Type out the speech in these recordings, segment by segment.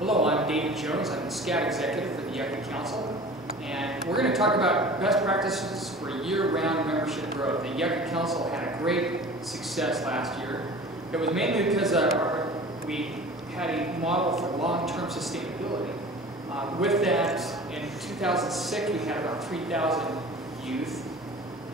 Hello, I'm David Jones. I'm the Scout Executive for the Yucca Council, and we're going to talk about best practices for year-round membership growth. The Yucca Council had a great success last year. It was mainly because we had a model for long-term sustainability. With that, in 2006, we had about 3,000 youth,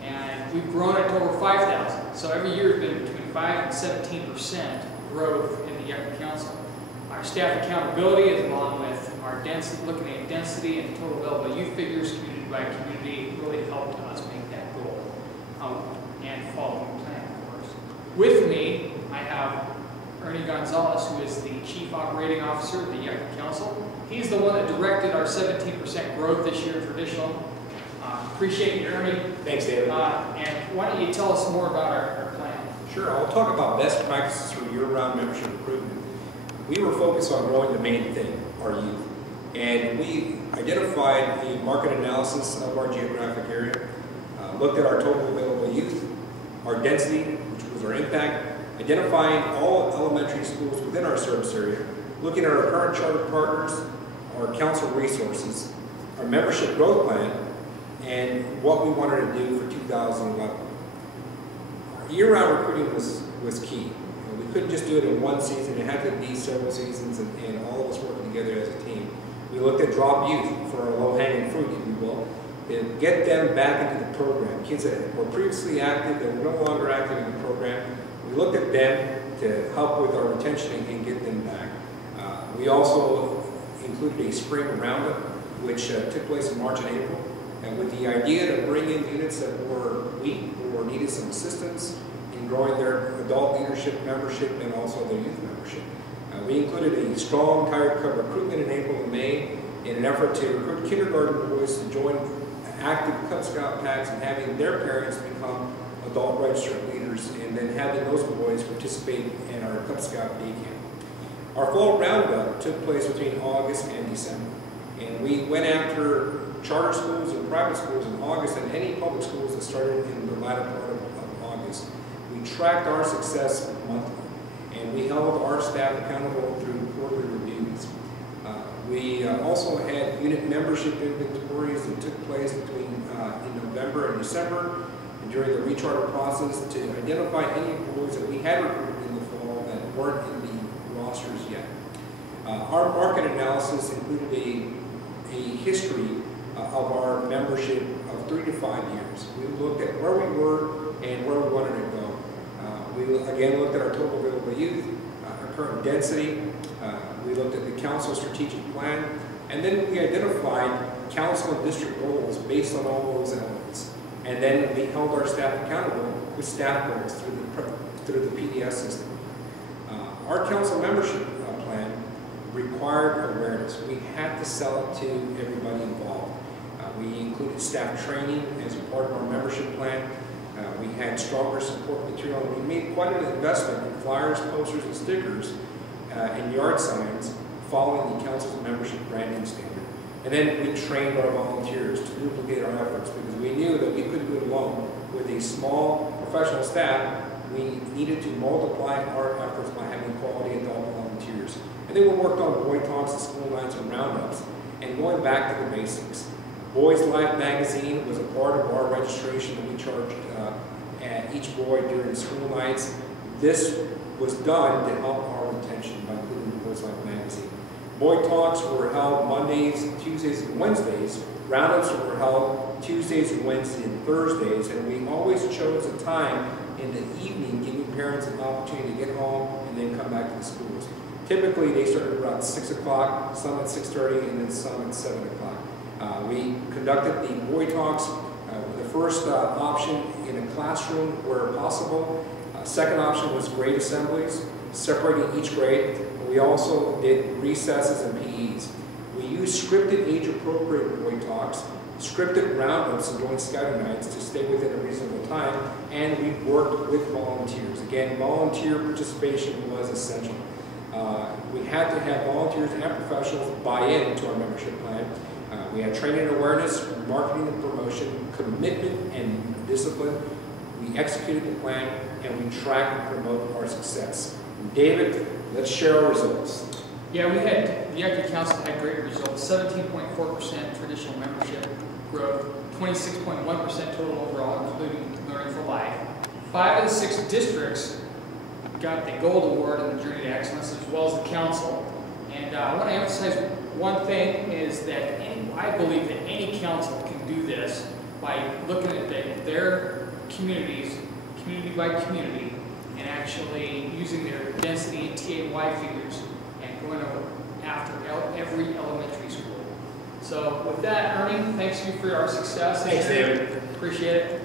and we've grown it to over 5,000. So every year has been between 5 and 17% growth in the Yucca Council. Our staff accountability is along with our density, looking at density and total available youth figures, community by community, really helped us make that goal and following plan, of course. With me, I have Ernie Gonzalez, who is the Chief Operating Officer of the Yucca Council. He's the one that directed our 17% growth this year in traditional. Appreciate you, Ernie. Thanks, David. And why don't you tell us more about our plan? Sure, I'll talk about best practices for year-round membership recruitment. We were focused on growing the main thing, our youth. And we identified a market analysis of our geographic area, looked at our total available youth, our density, which was our impact, identifying all elementary schools within our service area, looking at our current charter partners, our council resources, our membership growth plan, and what we wanted to do for 2011. Year-round recruiting was key. We couldn't just do it in one season. It had to be several seasons and all of us working together as a team. We looked at drop youth for our low-hanging fruit, if you will, and get them back into the program. Kids that were previously active, that were no longer active in the program, we looked at them to help with our retention and get them back. We also included a spring roundup, which took place in March and April, and with the idea to bring in units that were weak or needed some assistance in growing their adult leadership membership and also their youth membership. We included a strong Tired Cub recruitment in April and May in an effort to recruit kindergarten boys to join active Cub Scout packs and having their parents become adult registered leaders, and then having those boys participate in our Cub Scout day camp. Our fall roundup took place between August and December, and we went after charter schools and private schools in August and any public schools that started in the latter part of August. We tracked our success monthly, and we held our staff accountable through quarterly reviews. We also had unit membership inventories that took place between in November and December and during the recharter process to identify any boys that we had recruited in the fall that weren't in the rosters yet. Our market analysis included a history of our membership of 3 to 5 years. We looked at where we were and where we wanted to go. We again looked at our total available youth, our current density. We looked at the council strategic plan, and then we identified council and district goals based on all those elements. And then we held our staff accountable with staff goals through the PDS system. Our council membership plan required awareness. We had to sell it to everybody involved. We included staff training as a part of our membership plan. We had stronger support material, and we made quite an investment in flyers, posters, and stickers and yard signs following the council's membership branding standard. And then we trained our volunteers to duplicate our efforts because we knew that we couldn't do it alone. With a small professional staff, we needed to multiply our efforts by having quality adult volunteers. And then we worked on boy talks and school nights and roundups and going back to the basics. Boys Life magazine was a part of our registration that we charged at each boy during school nights. This was done to help our retention by including Boys Life magazine. Boy Talks were held Mondays, Tuesdays, and Wednesdays. Roundups were held Tuesdays, Wednesdays, and Thursdays, and we always chose a time in the evening, giving parents an opportunity to get home and then come back to the schools. Typically, they started around 6 o'clock, some at 6:30, and then some at 7 o'clock. We conducted the Boy Talks, the first option in a classroom where possible. Second option was grade assemblies, separating each grade. We also did recesses and PEs. We used scripted age-appropriate Boy Talks, scripted roundups and joint scouting nights to stay within a reasonable time, and we worked with volunteers. Again, volunteer participation was essential. We had to have volunteers and professionals buy into our membership plan. We had training and awareness, marketing and promotion, commitment and discipline. We executed the plan, and we track and promote our success. David, let's share our results. Yeah, the Yucca Council had great results, 17.4% traditional membership growth, 26.1% total overall, including Learning for Life. 5 of the 6 districts got the Gold Award in the Journey to Excellence, as well as the council. And I want to emphasize one thing is that I believe that any council can do this by looking at their communities, community by community, and actually using their density and TAY figures and going after every elementary school. So with that, Ernie, thanks you for our success. Thanks, David. Appreciate it.